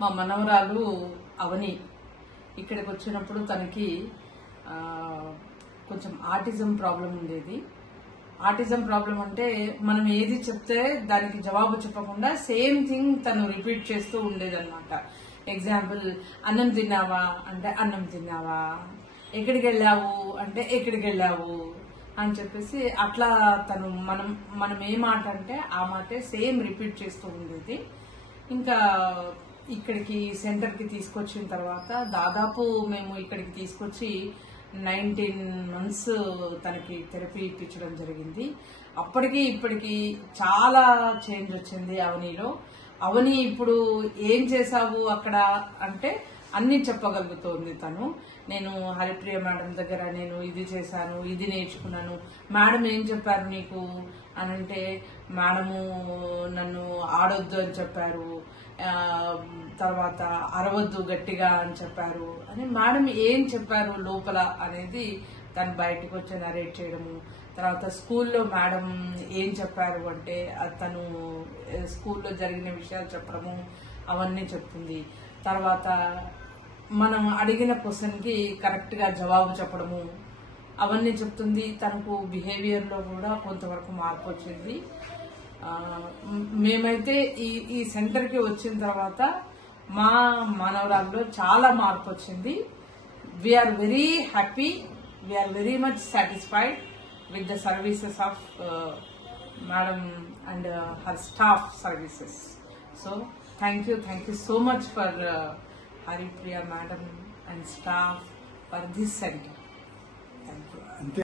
మా మనవరాలు అవని ఇక్కడికి వచ్చినప్పుడు తనకి కొంచెం ఆటిజం ప్రాబ్లం ఉండేది. ఆటిజం ప్రాబ్లం అంటే మనం ఏది చెప్తే దానికి జవాబు చెప్పకుండా సేమ్ థింగ్ తను రిపీట్ చేస్తూ ఉండేదన్నమాట. ఎగ్జాంపుల్, అన్నం తిన్నావా అంటే అన్నం తిన్నావా, ఎక్కడికి వెళ్ళావు అంటే ఎక్కడికి వెళ్ళావు అని చెప్పేసి అట్లా తను మనం ఏ మాట అంటే ఆ మాటే సేమ్ రిపీట్ చేస్తూ ఉండేది. ఇంకా ఇక్కడికి సెంటర్కి తీసుకొచ్చిన తర్వాత దాదాపు మేము ఇక్కడికి తీసుకొచ్చి 19 months తనకి థెరపీ ఇప్పించడం జరిగింది. అప్పటికి ఇప్పటికి చాలా చేంజ్ వచ్చింది అవనిలో. అవని ఇప్పుడు ఏం చేశావు అక్కడ అంటే అన్ని చెప్పగలుగుతోంది తను. నేను హరిప్రియ మేడం దగ్గర నేను ఇది చేశాను, ఇది నేర్చుకున్నాను, మేడం ఏం చెప్పారు నీకు అని అంటే మేడము నన్ను ఆడొద్దు అని చెప్పారు, తర్వాత అరవద్దు గట్టిగా అని చెప్పారు అని మేడం ఏం చెప్పారు లోపల అనేది తను బయటకు వచ్చి నరేట్ చేయడము. తర్వాత స్కూల్లో మేడం ఏం చెప్పారు అంటే తను స్కూల్లో జరిగిన విషయాలు చెప్పడము అవన్నీ చెప్తుంది. తర్వాత మనం అడిగిన క్వశ్చన్కి కరెక్ట్గా జవాబు చెప్పడము అవన్నీ చెప్తుంది. తనకు బిహేవియర్లో కూడా కొంతవరకు మార్పు వచ్చింది. మేమైతే ఈ సెంటర్కి వచ్చిన తర్వాత మా మనవరాల్లో చాలా మార్పు వచ్చింది. We are very happy, we are very much satisfied with the services of madam and her staff services. So thank you so much for Haripriya madam and staff for this center. Thank you.